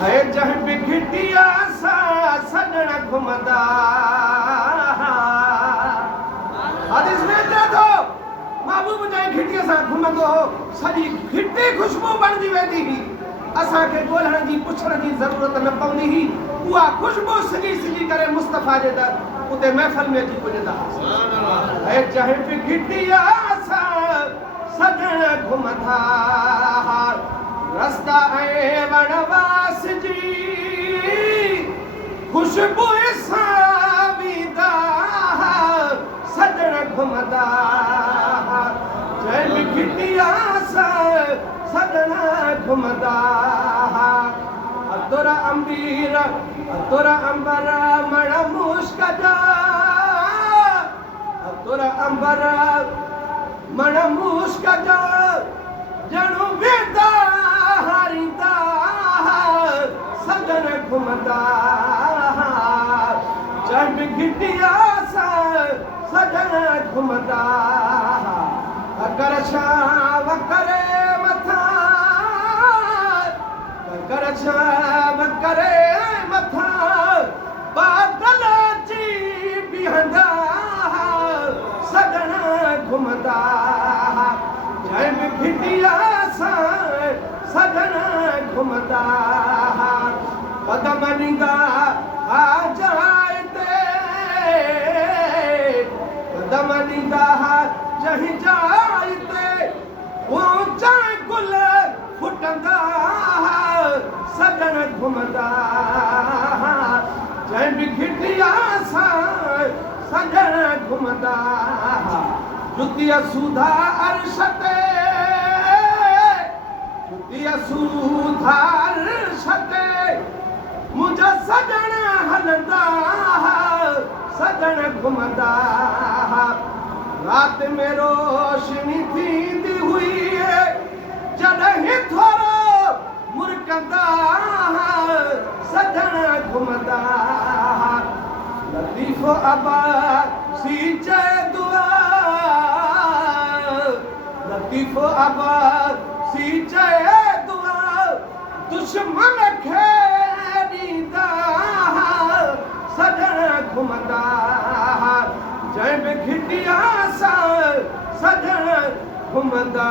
है जह बिखटिया सा सजण घुमदा हदीस में चए थो महबूब जंहिं घिटीअ सां घुमंदो हो सॼी घिटी ख़ुशबू बणिजी वेंदी हुई असांखे ॻोल्हण जी पुछण जी ज़रूरत न पवंदी हुई उहा ख़ुशबू सिजी सिजी करे मुस्तफ़ा जे दर उते महफ़िल में अची पुॼंदा है जंहिं बिखटिया सां सजण घुमदा रस्ता ऐं वणवास जी खुशबू सां वेंदा सजण घुमदा जंहिं बिखटिया सां सजण घुमदा अतुर अंबीर अतुर अंबर मण मुश्क जा अतुर अंबर मण मुश्क जा ॼणु वेंदा हारींदा सजण घुमदा जंहिं बिखटिया सां सजण घुमदा अकर छाव करे मथां अकर छाव करे मथां बादल अची बीहंदा सजण घुमदा जंहिं बिखटिया सां सजण घुमदा कदम ॾींदा जाइ ते कदम ॾींदा जंहिं जाइ ते ऊंचा गुल फुटंदा सजण घुमदा जंहिं बिखटिया सां सजण घुमदा जुतिया सुधा अर्श ते जुतिया सुधा अर्श ते मुंहिंजा सजण हलंदा सजण घुमदा रात में रोशनी थींदी हुई जॾहिं थोरो मुरकंदा सजण घुमदा लतीफ़ो अब्बासी चए दुआ लतीफ़ो अब्बासी चए दुआ दुश्मन खे ॾींदा सजण घुमदा जंहिं बिखटिया सां सजण घुमदा